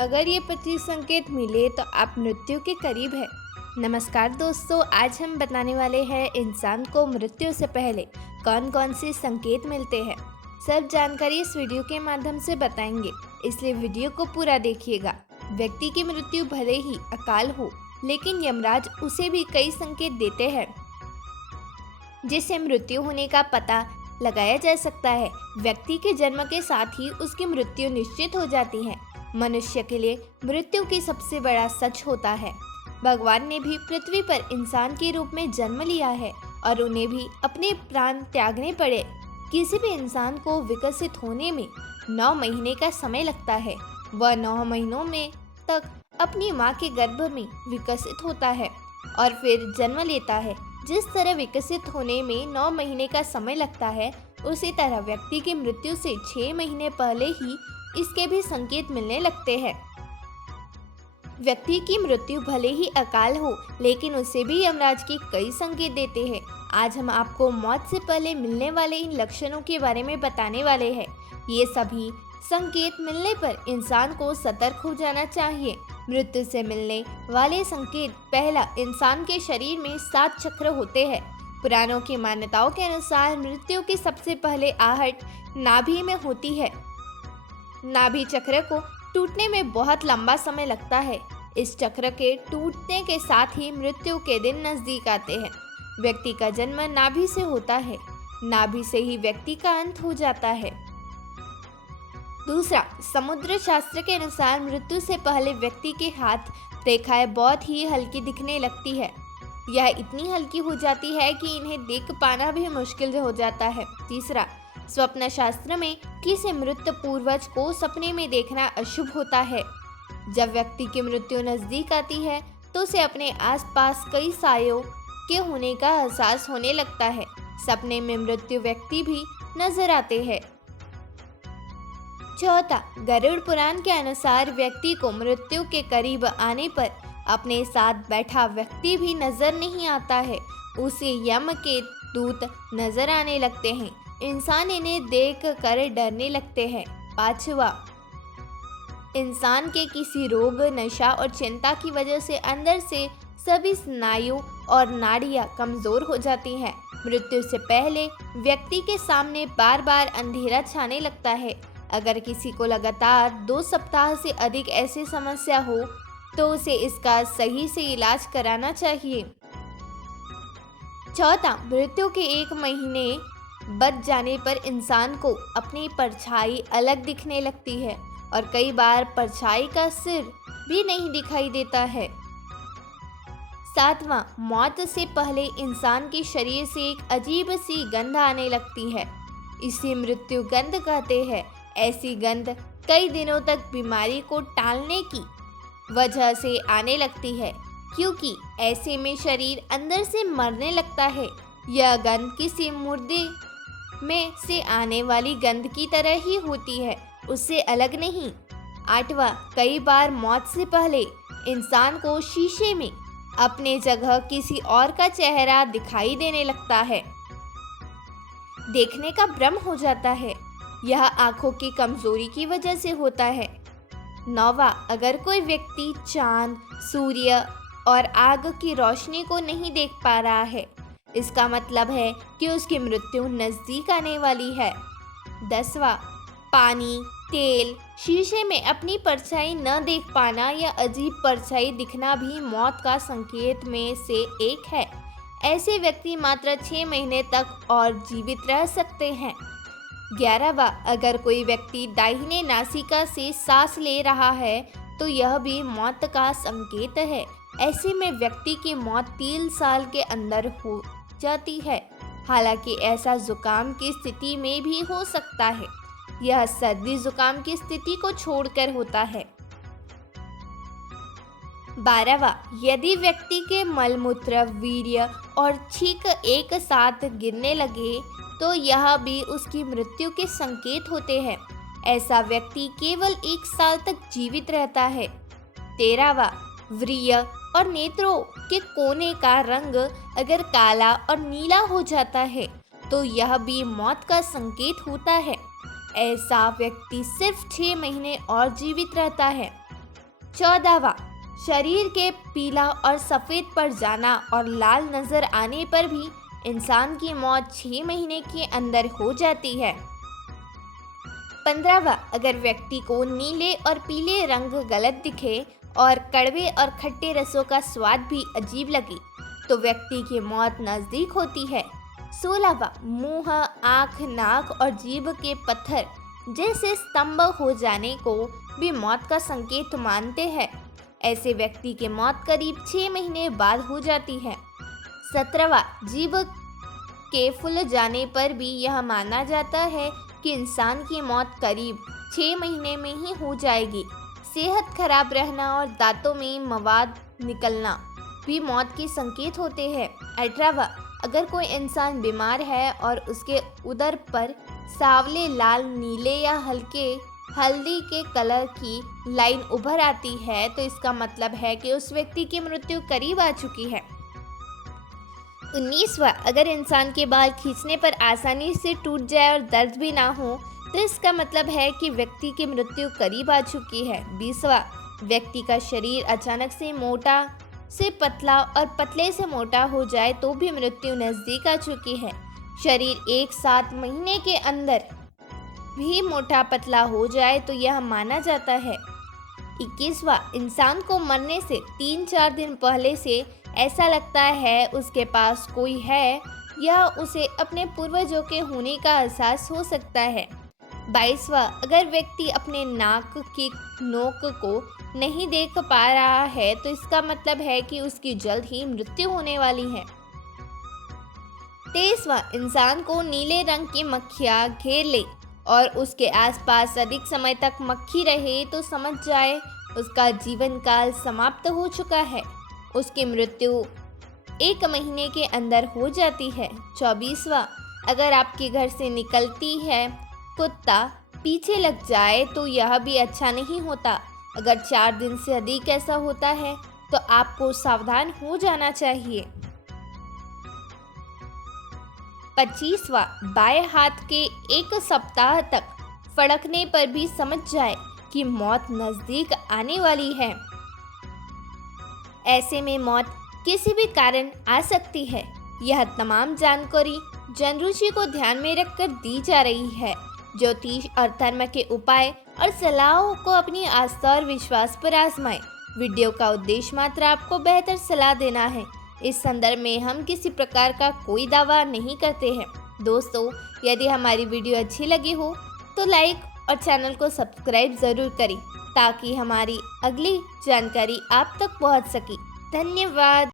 अगर ये 25 संकेत मिले तो आप मृत्यु के करीब है। नमस्कार दोस्तों, आज हम बताने वाले हैं इंसान को मृत्यु से पहले कौन कौन से संकेत मिलते हैं। सब जानकारी इस वीडियो के माध्यम से बताएंगे, इसलिए वीडियो को पूरा देखिएगा। व्यक्ति की मृत्यु भले ही अकाल हो, लेकिन यमराज उसे भी कई संकेत देते हैं जिससे मृत्यु होने का पता लगाया जा सकता है। व्यक्ति के जन्म के साथ ही उसकी मृत्यु निश्चित हो जाती है। मनुष्य के लिए मृत्यु की सबसे बड़ा सच होता है। भगवान ने भी पृथ्वी पर इंसान के रूप में जन्म लिया है और उन्हें भी अपने प्राण त्यागने पड़े। किसी भी इंसान को विकसित होने में 9 महीने का समय लगता है। वह 9 महीनों में तक अपनी माँ के गर्भ में विकसित होता है और फिर जन्म लेता है। जिस तरह विकसित होने में 9 महीने का समय लगता है, उसी तरह व्यक्ति की मृत्यु से 6 महीने पहले ही इसके भी संकेत मिलने लगते हैं। व्यक्ति की मृत्यु भले ही अकाल हो, लेकिन उसे भी यमराज के कई संकेत देते हैं। आज हम आपको मौत से पहले मिलने वाले इन लक्षणों के बारे में बताने वाले हैं। ये सभी संकेत मिलने पर इंसान को सतर्क हो जाना चाहिए। मृत्यु से मिलने वाले संकेत: पहला, इंसान के शरीर में 7 चक्र होते हैं। पुराणों की मान्यताओं के अनुसार मृत्यु की सबसे पहले आहट नाभि में होती है। नाभि चक्र को टूटने में बहुत लंबा समय लगता है। इस चक्र के टूटने के साथ ही मृत्यु के दिन नजदीक आते हैं। व्यक्ति का जन्म नाभि से होता है। नाभि से ही व्यक्ति का अंत हो जाता है। दूसरा, समुद्र शास्त्र के अनुसार मृत्यु से पहले व्यक्ति के हाथ रेखाएं बहुत ही हल्की दिखने लगती है। यह इतनी हल्की हो जाती है कि इन्हें देख पाना भी मुश्किल हो जाता है। तीसरा, स्वप्न शास्त्र में किसी मृत पूर्वज को सपने में देखना अशुभ होता है। जब व्यक्ति की मृत्यु नजदीक आती है तो उसे अपने आसपास कई सायों के होने का एहसास होने लगता है। सपने में मृत्यु व्यक्ति भी नजर आते हैं। चौथा, गरुड़ पुराण के अनुसार व्यक्ति को मृत्यु के करीब आने पर अपने साथ बैठा व्यक्ति भी नजर नहीं आता है। उसे यम के दूत नजर आने लगते हैं। इंसान इन्हें देख कर डरने लगते हैं। पांचवा, इंसान के किसी रोग, नशा और चिंता की वजह से अंदर से सभी स्नायु और नाड़ियां कमजोर हो जाती हैं। मृत्यु से पहले व्यक्ति के सामने बार बार अंधेरा छाने लगता है। अगर किसी को लगातार 2 सप्ताह से अधिक ऐसी समस्या हो तो उसे इसका सही से इलाज कराना चाहिए। चौथा, मृत्यु के 1 महीने बच जाने पर इंसान को अपनी परछाई अलग दिखने लगती है और कई बार परछाई का सिर भी नहीं दिखाई देता है। सातवां, मौत से पहले इंसान के शरीर से एक अजीब सी गंध आने लगती है। इसे मृत्यु गंध कहते हैं। ऐसी गंध कई दिनों तक बीमारी को टालने की वजह से आने लगती है, क्योंकि ऐसे में शरीर अंदर से मरने लगता है। यह गंध किसी मुर्दे में से आने वाली गंध की तरह ही होती है, उससे अलग नहीं। आठवां, कई बार मौत से पहले इंसान को शीशे में अपने जगह किसी और का चेहरा दिखाई देने लगता है। देखने का भ्रम हो जाता है। यह आंखों की कमजोरी की वजह से होता है। 9वां, अगर कोई व्यक्ति चांद, सूर्य और आग की रोशनी को नहीं देख पा रहा है, इसका मतलब है कि उसकी मृत्यु नजदीक आने वाली है। 10वां, पानी, तेल, शीशे में अपनी परछाई न देख पाना या अजीब परछाई दिखना भी मौत का संकेत में से एक है। ऐसे व्यक्ति मात्र 6 महीने तक और जीवित रह सकते हैं। 11वां, अगर कोई व्यक्ति दाहिने नासिका से सांस ले रहा है तो यह भी मौत का संकेत है। ऐसे में व्यक्ति की मौत 3 साल के अंदर हो जाती है। हालांकि ऐसा जुकाम की स्थिति में भी हो सकता है। यह सर्दी जुकाम की स्थिति को छोड़कर होता है। 12वां, यदि व्यक्ति के मलमूत्र, वीर्य और छींक एक साथ गिरने लगे तो यह भी उसकी मृत्यु के संकेत होते हैं। ऐसा व्यक्ति केवल 1 साल तक जीवित रहता है। 13वां, व्रीय और नेत्रों के कोने का रंग अगर काला और नीला हो जाता है तो यह भी मौत का संकेत होता है। ऐसा व्यक्ति सिर्फ 6 महीने और जीवित रहता है। 14वां, शरीर के पीला और सफ़ेद पड़ जाना और लाल नज़र आने पर भी इंसान की मौत 6 महीने के अंदर हो जाती है। 15वां, अगर व्यक्ति को नीले और पीले रंग गलत दिखे और कड़वे और खट्टे रसों का स्वाद भी अजीब लगे तो व्यक्ति की मौत नज़दीक होती है। 16वां, मुंह, आँख, नाक और जीभ के पत्थर जैसे स्तंभ हो जाने को भी मौत का संकेत मानते हैं। ऐसे व्यक्ति की मौत करीब 6 महीने बाद हो जाती है। 17वां, जीभ के फूल जाने पर भी यह माना जाता है कि इंसान की मौत करीब 6 महीने में ही हो जाएगी। सेहत खराब रहना और दांतों में मवाद निकलना भी मौत के संकेत होते हैं। 18वां, अगर कोई इंसान बीमार है और उसके उदर पर सांवले, लाल, नीले या हल्के हल्दी के कलर की लाइन उभर आती है तो इसका मतलब है कि उस व्यक्ति की मृत्यु करीब आ चुकी है। 19वां, अगर इंसान के बाल खींचने पर आसानी से टूट जाए और दर्द भी ना हो तो इसका मतलब है कि व्यक्ति की मृत्यु करीब आ चुकी है। 20वां, व्यक्ति का शरीर अचानक से मोटा से पतला और पतले से मोटा हो जाए तो भी मृत्यु नज़दीक आ चुकी है। शरीर एक 7 महीने के अंदर भी मोटा पतला हो जाए तो यह माना जाता है। 21वां, इंसान को मरने से 3-4 दिन पहले से ऐसा लगता है उसके पास कोई है या उसे अपने पूर्वजों के होने का एहसास हो सकता है। 22वां, अगर व्यक्ति अपने नाक की नोक को नहीं देख पा रहा है तो इसका मतलब है कि उसकी जल्द ही मृत्यु होने वाली है। 23वां, इंसान को नीले रंग की मक्खियाँ घेर ले और उसके आसपास अधिक समय तक मक्खी रहे तो समझ जाए उसका जीवन काल समाप्त हो चुका है। उसकी मृत्यु 1 महीने के अंदर हो जाती है। 24वां, अगर आपके घर से निकलती है कुत्ता पीछे लग जाए तो यह भी अच्छा नहीं होता। अगर 4 दिन से अधिक ऐसा होता है तो आपको सावधान हो जाना चाहिए। 25वां, बाएं हाथ के 1 सप्ताह तक फड़कने पर भी समझ जाए कि मौत नज़दीक आने वाली है। ऐसे में मौत किसी भी कारण आ सकती है। यह तमाम जानकारी जनरुचि को ध्यान में रखकर दी जा रही है। ज्योतिष और धर्म के उपाय और सलाहों को अपनी आस्था और विश्वास पर आजमाएं। वीडियो का उद्देश्य मात्र आपको बेहतर सलाह देना है। इस संदर्भ में हम किसी प्रकार का कोई दावा नहीं करते हैं। दोस्तों, यदि हमारी वीडियो अच्छी लगी हो तो लाइक और चैनल को सब्सक्राइब ज़रूर करें ताकि हमारी अगली जानकारी आप तक पहुंच सके। धन्यवाद।